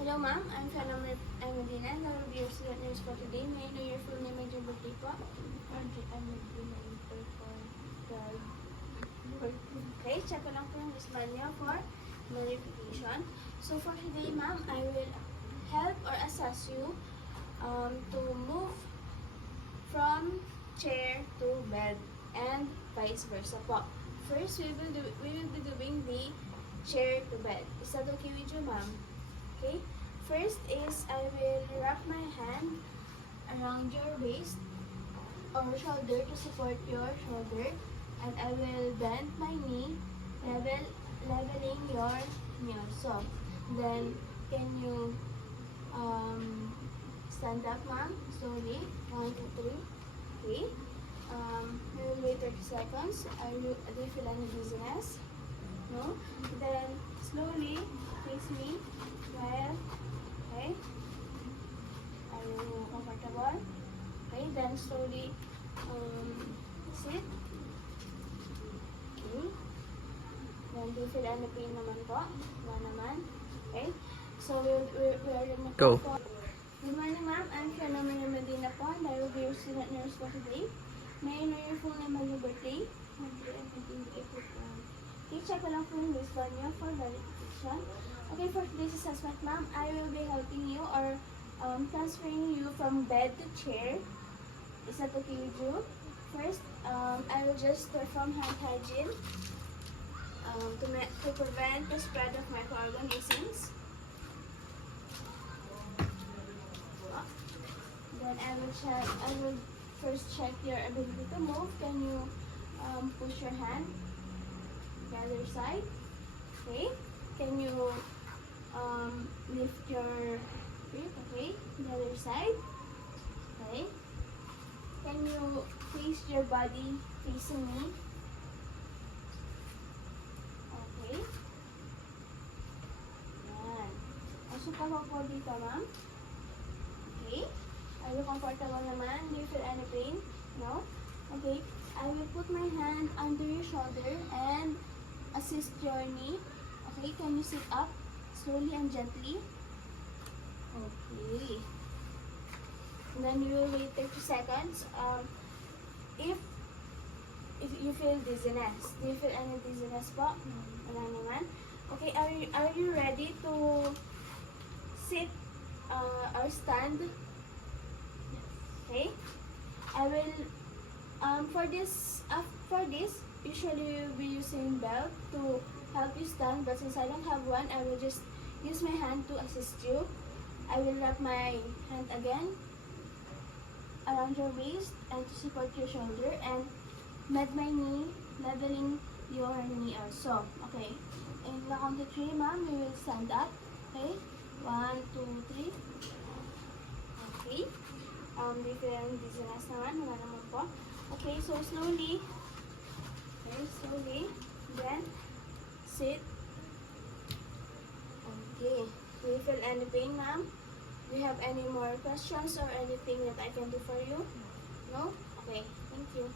Hello ma'am, I'm Fiona Medina and I will be your student nurse for today. May I know your full name and your birthday po? Okay, check ko lang po yung list niyo for verification. So for today ma'am, I will help or assess you to move from chair to bed and vice versa po. First, we will be doing the chair to bed. Is that okay with you ma'am? Okay, first is I will wrap my hand around your waist or shoulder to support your shoulder, and I will bend my knee, leveling your knee also. Then, can you stand up, ma'am? Slowly. 1, 2, 3. Okay. We will wait 30 seconds. Do you feel any dizziness? No? Then, slowly face me. Well, okay. Are you comfortable? Okay, then slowly sit. Okay. Then do you feel any pain naman po? Wala naman. Okay. So we are ready na Go. po. Good morning ma'am, I'm Fiona Medina po and I will be your student nurse for today. May I know your full name and your birthday? Okay, check ko lang po yung list niyo for verification. Okay, for today's assessment, ma'am, I will be helping you or transferring you from bed to chair. Is that okay with you? First, I will just perform hand hygiene to prevent the spread of microorganisms. Then I will first check your ability to move. Can you push your hand the other side? Okay. Can you lift your feet? Okay. The other side. Okay. Can you face your body facing me? Okay. Yan. Pasok ako po dito, ma'am. Okay. Are you comfortable naman? Do you feel any pain? No? Okay. I will put my hand under your shoulder and assist your knee. Okay. Can you sit up slowly and gently? Okay. And then you will wait 30 seconds. If you feel dizziness, do you feel any dizziness po? Wala naman. Okay, are you ready to sit or stand? Okay. I will for this usually we'll be using belt to help you stand, but since I don't have one, I will just use my hand to assist you. I will wrap my hand again around your waist and to support your shoulder and bend my knee, leveling your knee also. Okay. In the count to 3, ma'am, we will stand up. Okay. 1, 2, 3. Okay. Do you feel any dizziness naman? Wala naman po. Okay, so slowly. Okay, slowly. Then, sit. Okay. Do you feel any pain, ma'am? Do you have any more questions or anything that I can do for you? No? Okay. Thank you.